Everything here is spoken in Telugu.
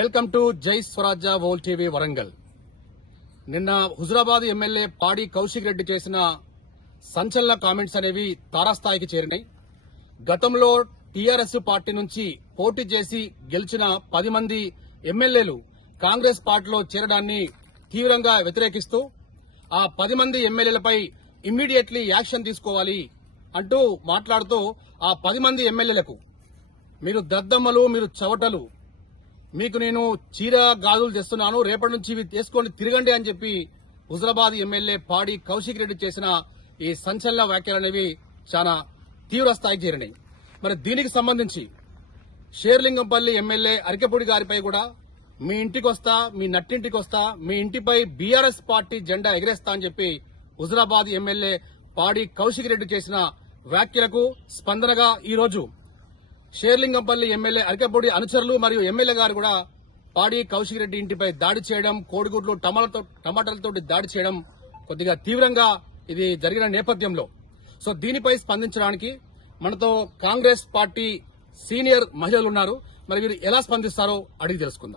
వెల్కమ్ టు జై స్వరాజ్య వోల్ టీవీ వరంగల్. నిన్న హుజురాబాద్ ఎమ్మెల్యే పాడి కౌశిక్ రెడ్డి చేసిన సంచలన కామెంట్స్ అనేవి తారాస్థాయికి చేరినాయి. గతంలో టీఆర్ఎస్ పార్టీ నుంచి పోటీ చేసి గెలిచిన 10 మంది ఎమ్మెల్యేలు కాంగ్రెస్ పార్టీలో చేరడాన్ని తీవ్రంగా వ్యతిరేకిస్తూ ఆ 10 మంది ఎమ్మెల్యేలపై ఇమ్మీడియట్లీ యాక్షన్ తీసుకోవాలి అంటూ మాట్లాడుతూ ఆ 10 మంది ఎమ్మెల్యేలకు మీరు దద్దమ్మలు, మీరు చవటలు, మీకు నేను చీర గాజులు తెస్తున్నాను, రేపటి నుంచి ఇవి తీసుకొని తిరగండి అని చెప్పి హుజురాబాద్ ఎమ్మెల్యే పాడి కౌశిక్ రెడ్డి చేసిన ఈ సంచలన వ్యాఖ్యలు అనేవి చాలా తీవ్ర స్థాయికి చేరినాయి. మరి దీనికి సంబంధించి షేర్లింగంపల్లి ఎమ్మెల్యే అరికెపూడి గారిపై కూడా మీ ఇంటికి వస్తా, మీ నట్టింటికి వస్తా, మీ ఇంటిపై బీఆర్ఎస్ పార్టీ జెండా ఎగరేస్తా అని చెప్పి హుజురాబాద్ ఎమ్మెల్యే పాడి కౌశిక్ రెడ్డి చేసిన వ్యాఖ్యలకు స్పందనగా ఈ రోజు షేర్లింగంపల్లి ఎమ్మెల్యే అరికెపూడి అనుచరులు మరియు ఎమ్మెల్యే గారు కూడా పాడి కౌశిక్ రెడ్డి ఇంటిపై దాడి చేయడం, కోడిగుడ్లు టమాటాలతో దాడి చేయడం కొద్దిగా తీవ్రంగా ఇది జరిగిన నేపథ్యంలో సో దీనిపై స్పందించడానికి మనతో కాంగ్రెస్ పార్టీ సీనియర్ మహిళలు ఉన్నారు. మరి వీరు ఎలా స్పందిస్తారో అడిగి తెలుసుకుందాం.